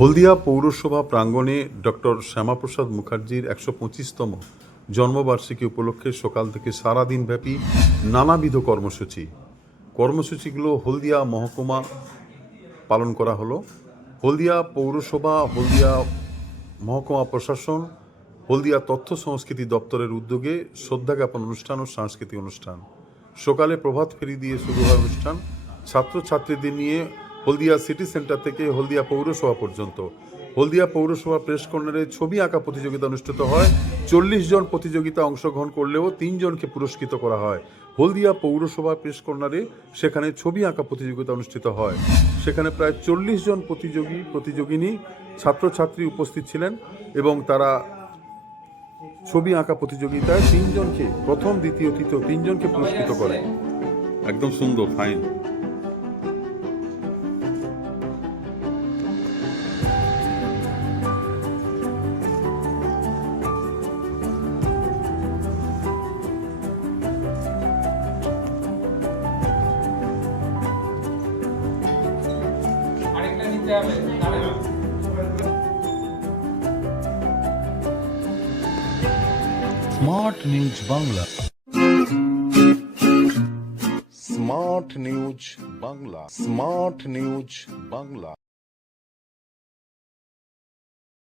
হলদিয়া পৌরসভা প্রাঙ্গণে ডক্টর শ্যামাপ্রসাদ মুখার্জির ১২৫তম জন্মবার্ষিকী উপলক্ষে সকাল থেকে সারাদিনব্যাপী নানাবিধ কর্মসূচিগুলো হলদিয়া মহকুমা পালন করা হলো। হলদিয়া পৌরসভা, হলদিয়া মহকুমা প্রশাসন, হলদিয়া তথ্য সংস্কৃতি দপ্তরের উদ্যোগে শ্রদ্ধা জ্ঞাপন অনুষ্ঠান ও সাংস্কৃতিক অনুষ্ঠান। সকালে প্রভাত ফেরি দিয়ে শুরু হয় অনুষ্ঠান। ছাত্রছাত্রীদের নিয়ে হলদিয়া সিটি সেন্টার থেকে হলদিয়া পৌরসভা পর্যন্ত হলদিয়া পৌরসভা প্রেস কর্নারে ছবি আঁকা প্রতিযোগিতা অনুষ্ঠিত হয়। ৪০ জন প্রতিযোগিতা অংশগ্রহণ করলেও ৩ জনকে পুরস্কৃত করা হয়। হলদিয়া পৌরসভা প্রেস কর্নারে সেখানে ছবি আঁকা প্রতিযোগিতা অনুষ্ঠিত হয়। সেখানে প্রায় ৪০ জন প্রতিযোগিনী ছাত্রছাত্রী উপস্থিত ছিলেন এবং তারা ছবি আঁকা প্রতিযোগিতায় ৩ জনকে প্রথম, দ্বিতীয়, তৃতীয় ৩ জনকে পুরস্কৃত করে। একদম সুন্দর, fine. Smart news Bangla. Smart news Bangla. Smart news Bangla.